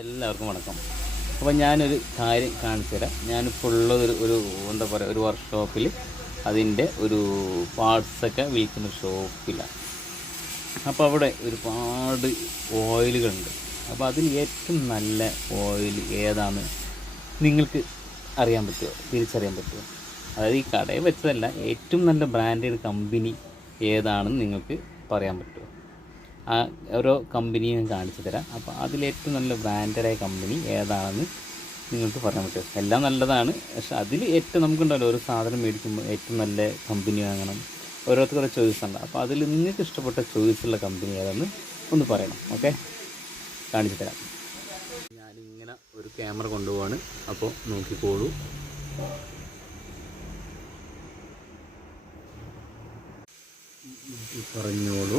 എല്ലാവർക്കും വണക്കം. അപ്പോൾ ഞാനൊരു കാര്യം കാണിച്ചു തരാം. ഞാനിപ്പോൾ ഉള്ളതൊരു ഒരു എന്താ പറയുക, ഒരു വർക്ക്ഷോപ്പിൽ അതിൻ്റെ ഒരു പാർട്സൊക്കെ വിൽക്കുന്ന ഷോപ്പിലാണ്. അപ്പോൾ അവിടെ ഒരുപാട് ഓയിലുകളുണ്ട്. അപ്പോൾ അതിൽ ഏറ്റവും നല്ല ഓയിൽ ഏതാണ് നിങ്ങൾക്ക് അറിയാൻ പറ്റുമോ, തിരിച്ചറിയാൻ പറ്റുമോ? അതായത് ഈ കടയിൽ വെച്ചതല്ല, ഏറ്റവും നല്ല ബ്രാൻഡഡ് കമ്പനി ഏതാണെന്ന് നിങ്ങൾക്ക് പറയാൻ പറ്റുമോ? ആ ഓരോ കമ്പനിയും ഞാൻ കാണിച്ചു തരാം. അപ്പോൾ അതിലേറ്റവും നല്ല ബ്രാൻഡഡായ കമ്പനി ഏതാണെന്ന് നിങ്ങൾക്ക് പറയാൻ പറ്റും. എല്ലാം നല്ലതാണ്, പക്ഷെ അതിൽ ഏറ്റവും നമുക്കുണ്ടല്ലോ, ഒരു സാധനം മേടിക്കുമ്പോൾ ഏറ്റവും നല്ല കമ്പനി വാങ്ങണം, ഓരോരുത്തരുടെ ചോയ്സ് ഉണ്ട്. അപ്പോൾ അതിൽ നിങ്ങൾക്ക് ഇഷ്ടപ്പെട്ട ചോയ്സുള്ള കമ്പനി ഏതാണെന്ന് ഒന്ന് പറയണം. ഓക്കെ, കാണിച്ചു തരാം. ഞാനിങ്ങനെ ഒരു ക്യാമറ കൊണ്ടുപോവാണ്, അപ്പോൾ നോക്കിക്കോളൂ. പറഞ്ഞോളൂ.